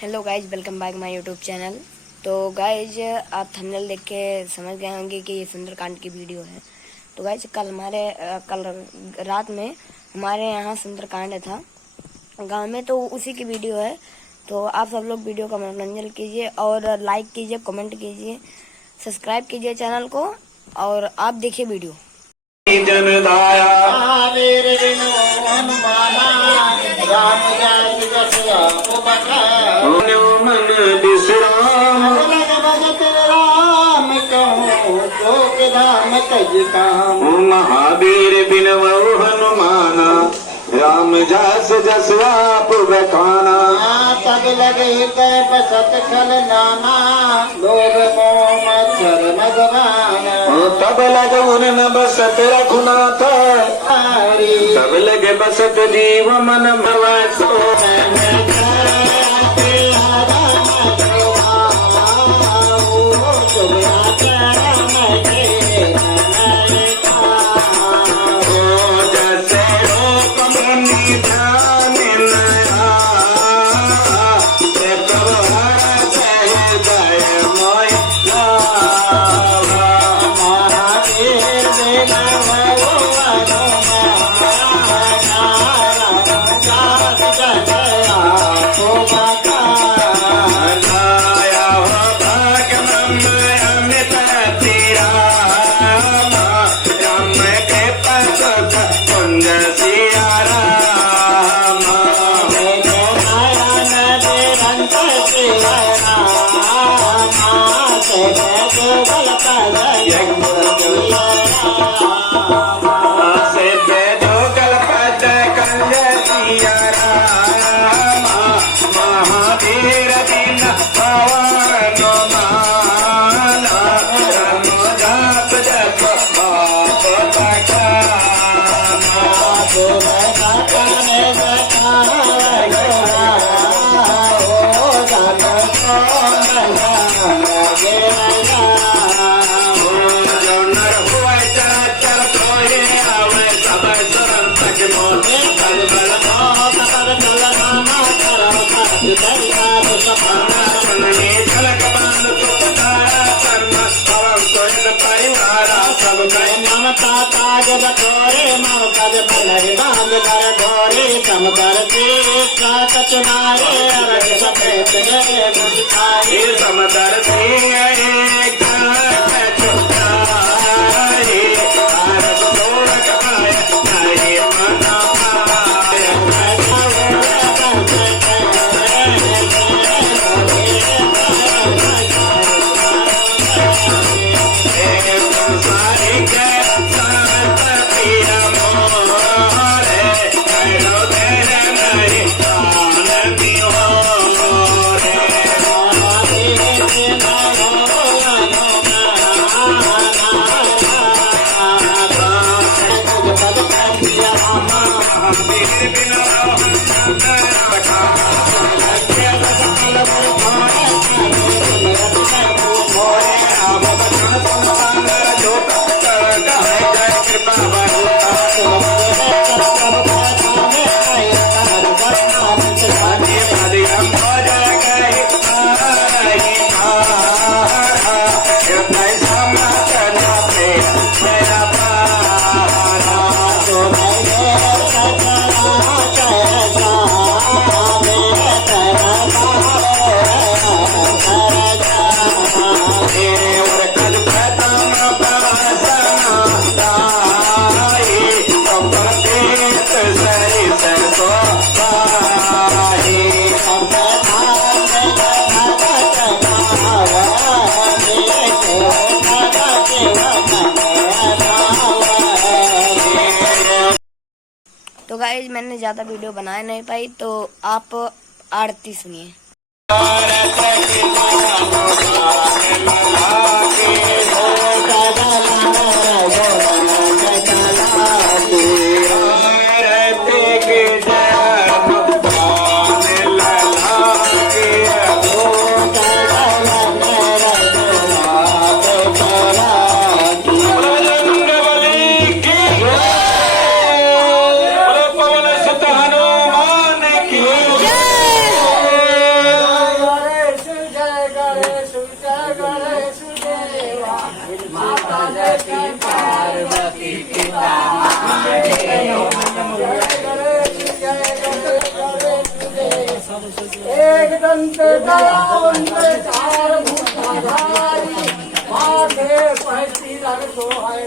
Hello guys, welcome back my YouTube channel. तो guys आप thumbnail देख के समझ गए होंगे कि ये सुंदरकांड की वीडियो है। तो गाइज कल रात में हमारे यहाँ सुंदरकांड था गांव में, तो उसी की वीडियो है। तो आप सब लोग वीडियो का मनोरंजन कीजिए और लाइक कीजिए, कमेंट कीजिए, सब्सक्राइब कीजिए चैनल को और आप देखिए वीडियो। महावीर बिन वहु हनुमाना, राम जस जस आप बखाना। तब लगे बसत खल नाना, लोभ मोह मच्छर मगवाना। तब लग उन बसत रघुनाथ, तब लगे बसत जीव मन भवसो। तो गाइज मैंने ज़्यादा वीडियो बना नहीं पाई, तो आप आरती सुनिए। अनंत दयावंत चार भूताधारी माथे पैती रख तो है